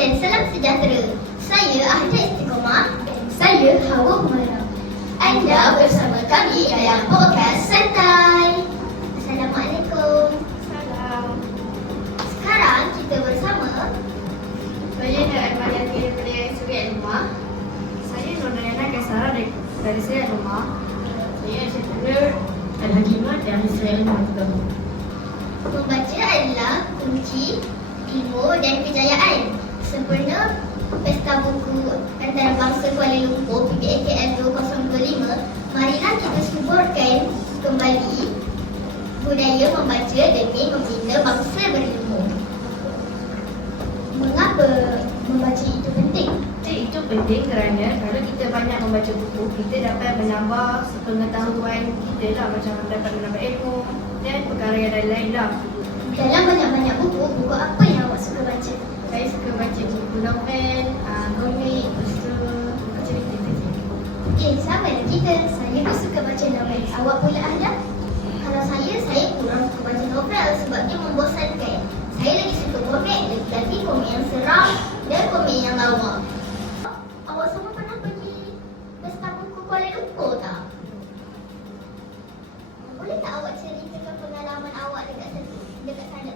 dan salam sejahtera. Saya Ahdiah Istiqomah dan saya Hawa Umar. Anda bersama kami dalam podcast Santai. Assalamualaikum. Salam. Sekarang kita bersama Saya Nur Almaya dari Suri rumah. Saya Nur Dayana Kesara dari Suri rumah. Saya Cikgu Al-Hakimah dari Suri Alma juga. Membaca adalah kunci ilmu dan kejayaan. Sempurna Pesta Buku Antarabangsa Kuala Lumpur PBAKL 2025, marilah kita suburkan kembali budaya membaca demi membina bangsa berilmu. Mengapa membaca itu penting? Itu penting kerana kalau kita banyak membaca buku, kita dapat menambah pengetahuan kita lah macam dapat menambah ilmu dan perkara yang lain-lain lah. Dalam banyak-banyak buku, buku apa yang awak suka baca? Saya suka baca buku novel, uh, komik, lepas tu buku cerita saja. Eh, sama lah kita. Saya pun suka baca novel. Awak pula ada? Kalau saya, saya kurang suka baca novel sebabnya membosankan. Saya lagi suka komik, lagi komik yang seram dan komik yang lawa. Awak semua pernah pergi pesta buku Kuala Lumpur tak? Boleh tak awak ceritakan pengalaman awak dekat sana? Dekat sana?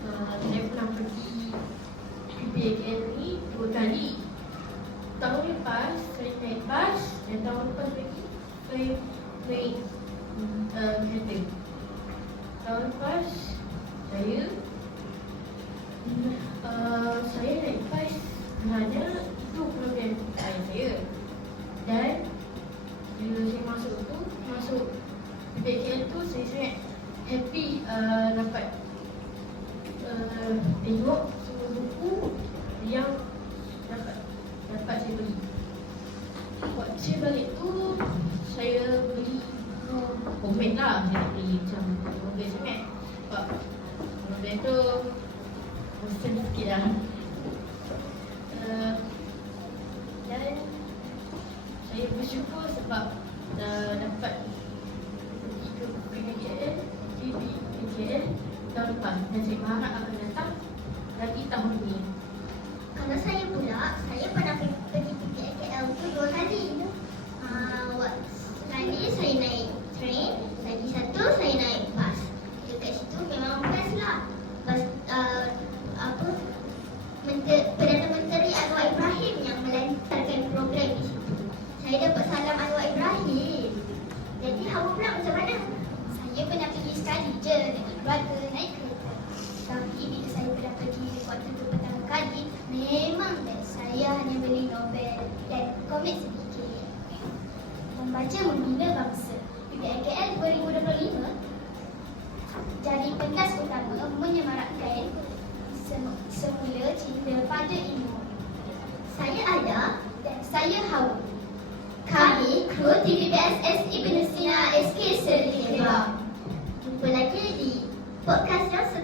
Uh, saya pernah pergi PBAKL ni dua kali. Tahun lepas saya naik bas dan tahun lepas lagi saya naik uh, kereta. Tahun lepas saya uh, saya naik bas kerana itu program saya. Dan bila saya masuk tu, masuk PBAKL tu saya sangat happy uh, dapat uh, tengok yang dapat dapat saya beli. Waktu saya balik tu saya beli komik lah saya nak beli macam novel sangat. Sebab novel tu bosan sikit lah. Uh, dan saya bersyukur sebab uh, dapat pergi ke PKKL, PKKL tahun lepas dan saya berharap akan datang lagi tahun ini. Kalau saya pula, saya pernah pergi, pergi PKL tu dua kali. Beli novel dan komik sedikit. Membaca membina bangsa. PBIKL 2025 jadi pentas utama menyemarakkan sem- semula cinta pada ilmu. Saya ada dan saya hawa. Kami kru TVBSS Ibn Sina SK Serikaba. Jumpa lagi di podcast yang seterusnya.